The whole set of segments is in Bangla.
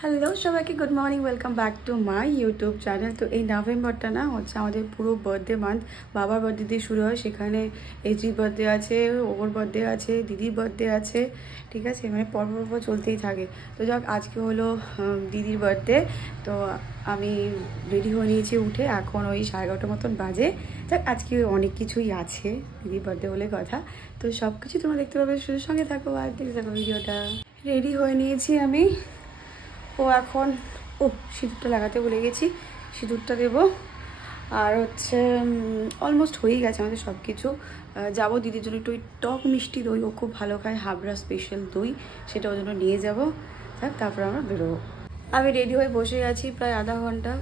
হ্যালো সবাইকে good morning, welcome back to my YouTube channel. তো এই নভেম্বরটা না হচ্ছে আমাদের পুরো বার্থডে মান্থ। বাবার বার্থডে দিয়ে শুরু হয়, সেখানে এজির বার্থডে আছে, ওর বার্থডে আছে, দিদির বার্থডে আছে, ঠিক আছে, মানে পরপর চলতেই থাকে। তো যাক, আজকে হলো দিদির বার্থডে। তো আমি রেডি হয়ে নিয়েছি উঠে, এখন ওই 11:30 মতন বাজে। যাক, আজকে অনেক কিছুই আছে দিদির বার্থডে বলে কথা। তো সব কিছু তোমরা দেখতে পাবে, শুধু সঙ্গে থাকো আর দেখতে থাকো ভিডিওটা। রেডি হয়ে নিয়েছি আমি। ও এখন সিঁদুরটা লাগাতে ভুলে গেছি, সিঁদুরটা দেবো। আর হচ্ছে অলমোস্ট হয়েই গেছে আমাদের সব কিছু। যাবো দিদির জন্য একটু ওই টক মিষ্টি দই, ও খুব ভালো খায়, হাবড়া স্পেশাল দই, সেটা ওর জন্য নিয়ে যাবো। তারপর আমরা বেরোবো। আমি রেডি হয়ে বসে আছি প্রায় আধা ঘন্টা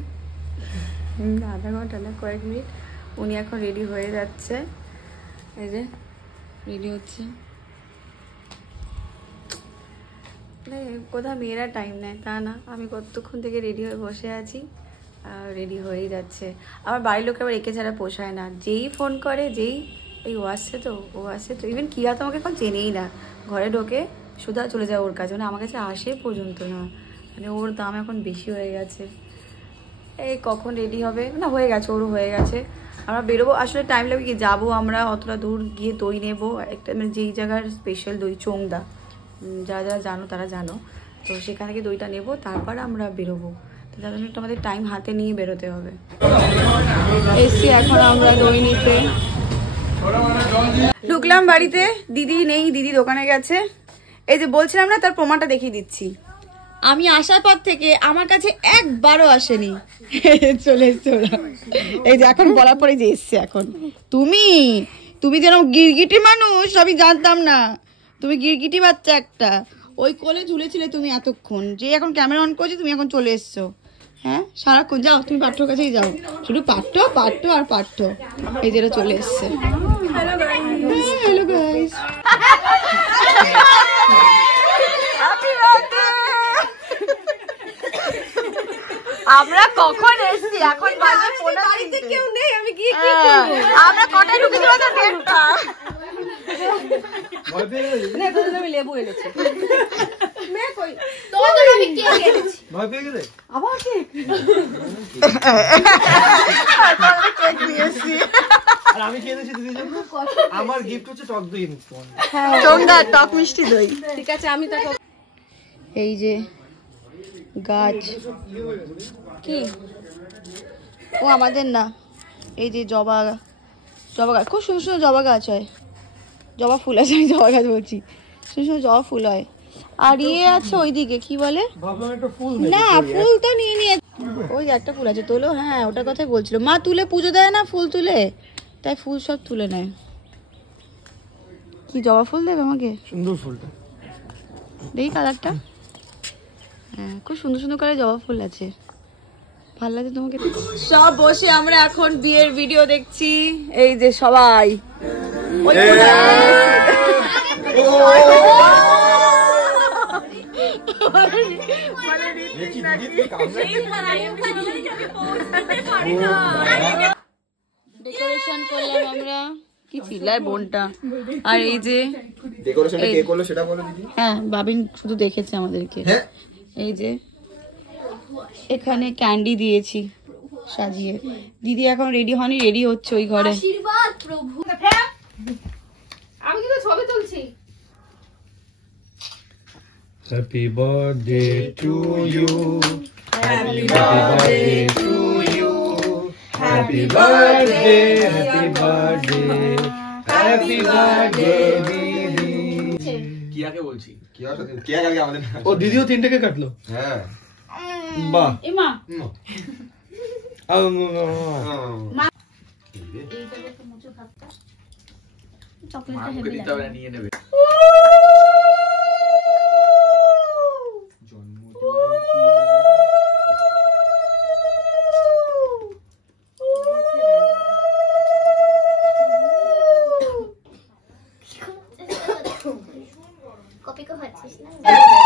না, কয়েক মিনিট। উনি এখন রেডি হয়ে যাচ্ছে, এই যে রেডি হচ্ছে। কোথাও মেয়েরা টাইম নেয় তা না, আমি কতক্ষণ থেকে রেডি হয়ে বসে আছি, আর রেডি হয়েই যাচ্ছে। আমার বাড়ির লোকে আবার একে ছাড়া পোষায় না, যেই ফোন করে, যেই এই ও আসছে তো ইভেন কিয়া তো আমাকে এখন চেনেই না, ঘরে ঢোকে সুধা চলে যায় ওর কাছে, মানে আমার কাছে আসে পর্যন্ত না, মানে ওর দাম এখন বেশি হয়ে গেছে। এই কখন রেডি হবে না, হয়ে গেছে, ওরও হয়ে গেছে। আমরা বেরোবো, আসলে টাইম লাগবে কি, যাবো আমরা অতটা দূর, গিয়ে দই নেবো একটা, মানে যেই জায়গার স্পেশাল দই, চোংদা, যারা জানো তারা জানো, তো সেখান থেকে দইটা নেবো, তারপর আমরা বেরোবো। তো তার জন্য একটু আমাদের টাইম হাতে নিয়ে বেরোতে হবে। এসছি এখন আমরা দই নিতে, ঢুকলাম বাড়িতে, দিদি নেই, দিদি দোকানে গেছে। এই যে বলছিলাম না, তার প্রমাণটা দেখিয়ে দিচ্ছি। আমি আসার পর থেকে আমার কাছে একবারও আসেনি, চলে এসছে ওরা। এই যে এখন বলার পরে যে এসছে, এখন তুমি যেন গিরগিটি মানুষ, আমি জানতাম না, তুমি গিরগিটি বাচ্চা একটা, ওই কোলে ঝুলেছিলে তুমি এতক্ষণ, যে এখন ক্যামেরা অন করেছি তুমি এখন চলে এসছো। হ্যাঁ, সারাক্ষণ যাও তুমি পাঠ্যর কাছেই যাও, শুধু পাঠ্য আর পাঠ্য। এই যেটা চলে এসছে। হ্যালো গাইস, আমরা কখন এসেছি, এখন বাজে 4:30, বাড়িতে কেউ নেই, আমি গিয়ে কি করব? আমরা কটায় ঢুকেছি বলতো? 1:30। না কোন আমি লেবু এনেছি, মে কই তো আমি কেক এনেছি, ভয় পেয়ে গেলে আবার কেক, তাহলে কেক দিয়েছি। আর আমি কি এনেছি দিদির জন্য? আমার গিফট হচ্ছে টক দই এনেছি, চোংদা টক মিষ্টি দই। ঠিক আছে, আমি তো এই যে গাছ, কি ও আমাদের না, এই যে জবা গাছ, খুব সুন্দর সুন্দর জবা গাছ হয়, জবা ফুল আছে, আমি জবা গাছ বলছি, সুন্দর সুন্দর জবা ফুল হয়। আর ইয়ে আছে ওইদিকে, কি বলে না, ফুল তো নিয়ে ওই একটা ফুল আছে, তোলো। হ্যাঁ, ওটার কথাই বলছিল, মা তুলে পুজো দেয় না, ফুল তুলে, তাই ফুল সব তুলে নেয়। কি জবা ফুল দেবে আমাকে? সুন্দর ফুলটা দেখি, কালারটা, হ্যাঁ খুব সুন্দর সুন্দর করে জবা ফুল আছে, ভালো লাগে তোমাকে। সব বসে আমরা এখন বিয়ের ভিডিও দেখছি, এই যে সবাই ডেকোরেশন করলাম আমরা, কি চিল্লায় বোনটা। আর এই যে ডেকোরেশনটা কে করলো সেটা বলো দিদি। হ্যাঁ, বাবিন শুধু দেখেছে আমাদেরকে। এই যে এখানে ক্যান্ডি দিয়েছি সাজিয়ে, দিদি এখন রেডি হয়নি, রেডি হচ্ছে ওই ঘরে। আশীর্বাদ প্রভু, আমি কিন্তু ছবি তুলছি। Happy birthday to you, happy birthday to you, happy birthday, happy birthday, happy birthday দিদি। কিয়াকে বলছি, কিয়া কালকে আমাদের, ও দিদিও 3টাকে কাটলো। হ্যাঁ বাহ, এমা চকলেটটা হেভি লাগে, নিয়ে নেবে। কপি কো হচ্ছিস না বাবা।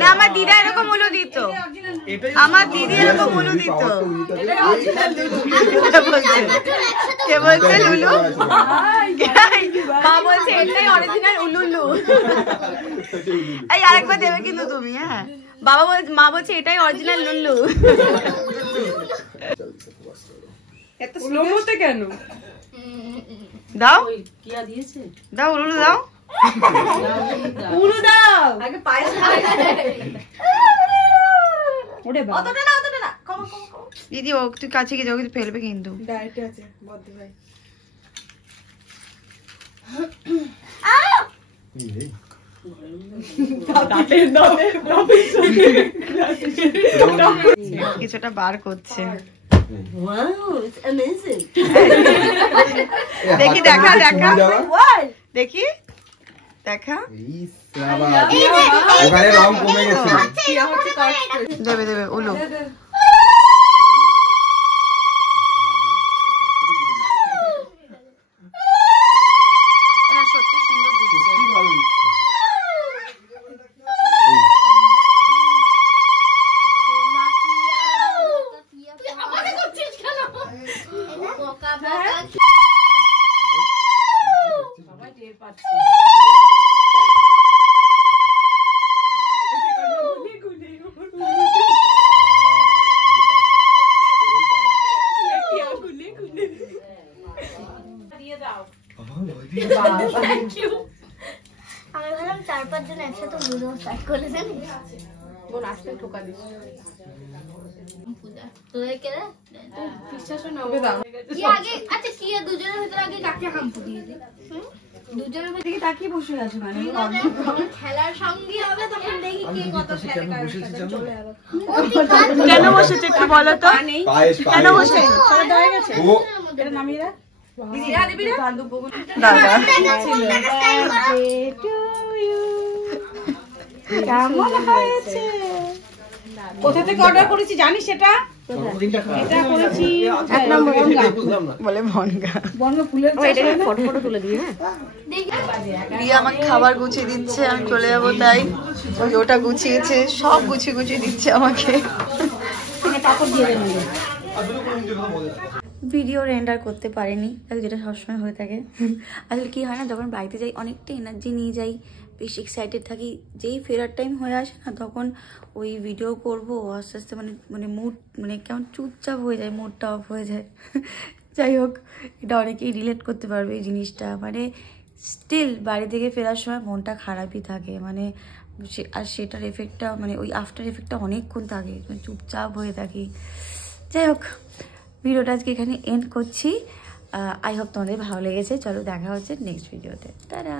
না আমার দিদা এরকম উলু দিত, আমার দিদি এরকম উলু দিত। কে বলছে লুলু? মা বলছে এটাই অরিজিনাল উলুলু। এই আরেকবার দেবে কিন্তু তুমি। হ্যাঁ মা বলছে এটাই অরিজিনাল লুলু। কেন দাও দাও উলু দাও, উলু দাও। আগে পায়েস দিদি ও তুই কাছে গিয়ে যাও, কিন্তু ফেলবে কিন্তু। ডায়েটে আছে বদ্দি ভাই। কিছুটা বার করছে। দেখি দেখা দেখা দেখি দেখা। দেবে দেবে উলু। সত্যি সুন্দর দিচ্ছে। আমি ভাবলাম 4-5 জন একসাথে লুডো স্টার্ট করে দেন। বোন আসলে ঠোকা দিস। তোরে কে রে? বিশ্বাস না কি আগে আচ্ছা কি দুজনের ভিতরে আগে কাকে হাম্পু দিয়ে দে? দুজনের ভিতরে তাকিয়ে বসে আছে মানে খেলার সঙ্গী হবে তখন দেখি কে কত খেলে কার সাথে চলে যাবে। কেন বসেছে একটু বলো তো? কেন বসে? হয়ে গেছে এটা নামিয়ে রাখ। দাদা কেমন হয়েছে? কোথা থেকে অর্ডার করেছি জানিস? সেটা এটা করেছি 1 নম্বর বলে বনগা বঙ্গ ফুলের ফটো ফটো তুলে দিয়ে। দিয়ে আমাকে খাবার গুছিয়ে দিচ্ছে, আমি চলে যাবো তাই। ওই ওটা গুছিয়েছে, সব গুছিয়ে গুছিয়ে দিচ্ছে আমাকে। কাপড় দিয়ে দেন। ভিডিও রেন্ডার করতে পারিনি, যেটা সবসময় হয়ে থাকে। আসলে কি হয় না, যখন বাড়িতে যাই অনেকটা এনার্জি নিয়ে যাই, বেশ এক্সাইটেড থাকি। যেই ফেরার টাইম হয়ে আসে না, তখন ওই ভিডিও করবো আস্তে আস্তে মানে মুড মানে কেমন চুপচাপ হয়ে যায়, মুডটা অফ হয়ে যায়। যাই হোক, এটা অনেকেই রিলেট করতে পারবে এই জিনিসটা। মানে স্টিল বাড়ি থেকে ফেরার সময় মনটা খারাপই থাকে, মানে আর সেটার এফেক্টটা মানে ওই আফটার এফেক্টটা অনেকক্ষণ থাকে, মানে চুপচাপ হয়ে থাকি। যাই হোক, ভিডিওটা আজকে এখানে এন্ড করছি। আই হোপ তোমাদের ভালো লেগেছে। চলো দেখা হচ্ছে নেক্সট ভিডিওতে। টাটা।